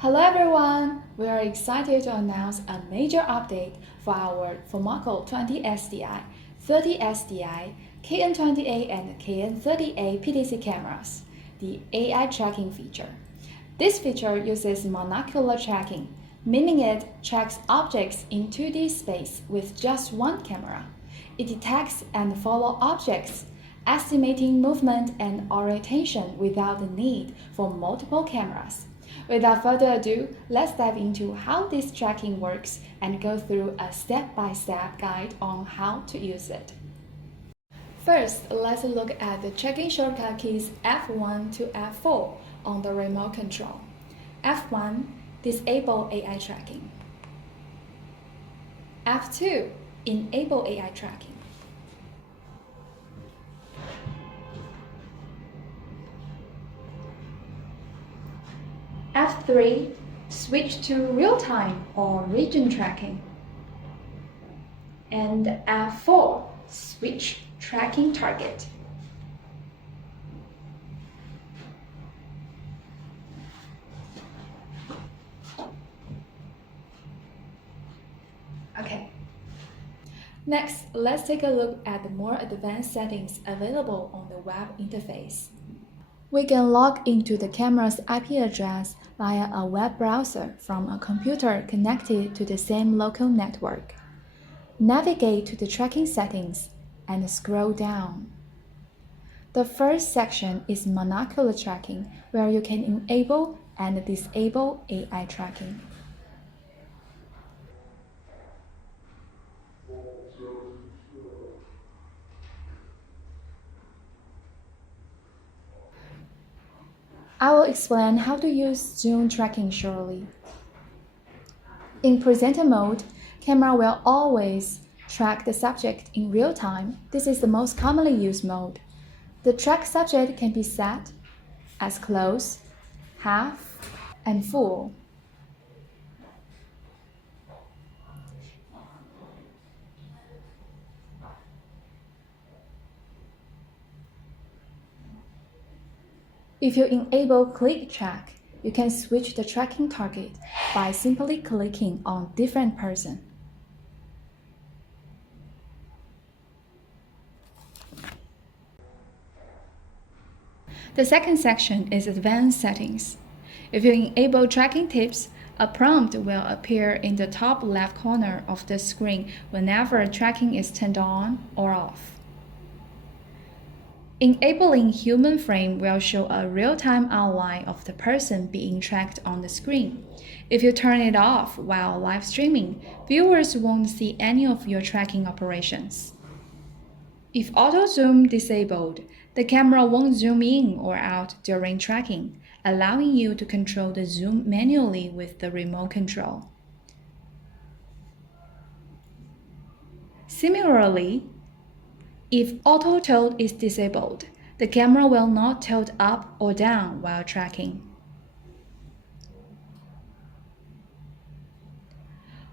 Hello everyone! We are excited to announce a major update for our FoMaKo 20SDI, 30SDI, KN28 and KN30A PTZ cameras, the AI tracking feature. This feature uses monocular tracking, meaning it tracks objects in 2D space with just one camera. It detects and follows objects, estimating movement and orientation without the need for multiple cameras. Without further ado, let's dive into how this tracking works and go through a step-by-step guide on how to use it. First, let's look at the tracking shortcut keys F1 to F4 on the remote control. F1, disable AI tracking. F2, enable AI tracking. F3, switch to real-time or region tracking. And F4, switch tracking target. Okay. Next, let's take a look at the more advanced settings available on the web interface. We can log into the camera's IP address via a web browser from a computer connected to the same local network. Navigate to the tracking settings and scroll down. The first section is monocular tracking, where you can enable and disable AI tracking. I will explain how to use zoom tracking shortly. In presenter mode, camera will always track the subject in real time. This is the most commonly used mode. The track subject can be set as close, half, and full. If you enable click track, you can switch the tracking target by simply clicking on different person. The second section is advanced settings. If you enable tracking tips, a prompt will appear in the top left corner of the screen whenever tracking is turned on or off. Enabling human frame will show a real-time outline of the person being tracked on the screen. If you turn it off while live streaming, viewers won't see any of your tracking operations. If auto zoom disabled, the camera won't zoom in or out during tracking, allowing you to control the zoom manually with the remote control. Similarly, if auto tilt is disabled, the camera will not tilt up or down while tracking.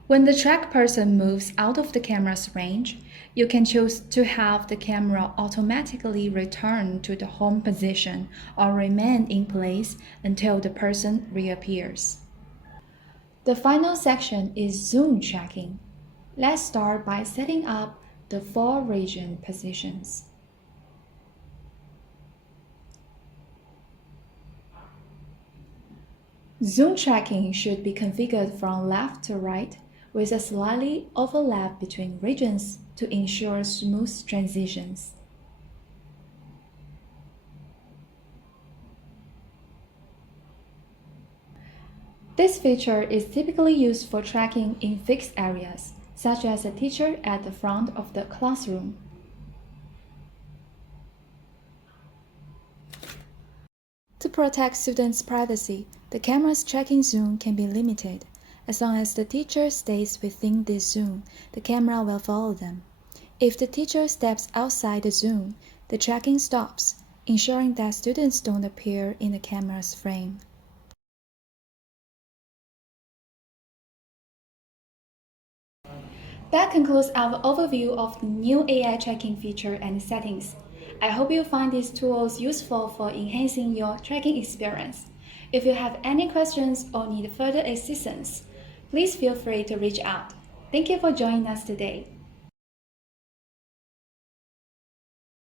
When the track person moves out of the camera's range, you can choose to have the camera automatically return to the home position or remain in place until the person reappears. The final section is zoom tracking. Let's start by setting up the 4 region positions. Zoom tracking should be configured from left to right with a slightly overlap between regions to ensure smooth transitions. This feature is typically used for tracking in fixed areas, such as a teacher at the front of the classroom. To protect students' privacy, the camera's tracking zoom can be limited. As long as the teacher stays within this zoom, the camera will follow them. If the teacher steps outside the zoom, the tracking stops, ensuring that students don't appear in the camera's frame. That concludes our overview of the new AI tracking feature and settings. I hope you find these tools useful for enhancing your tracking experience. If you have any questions or need further assistance, please feel free to reach out. Thank you for joining us today.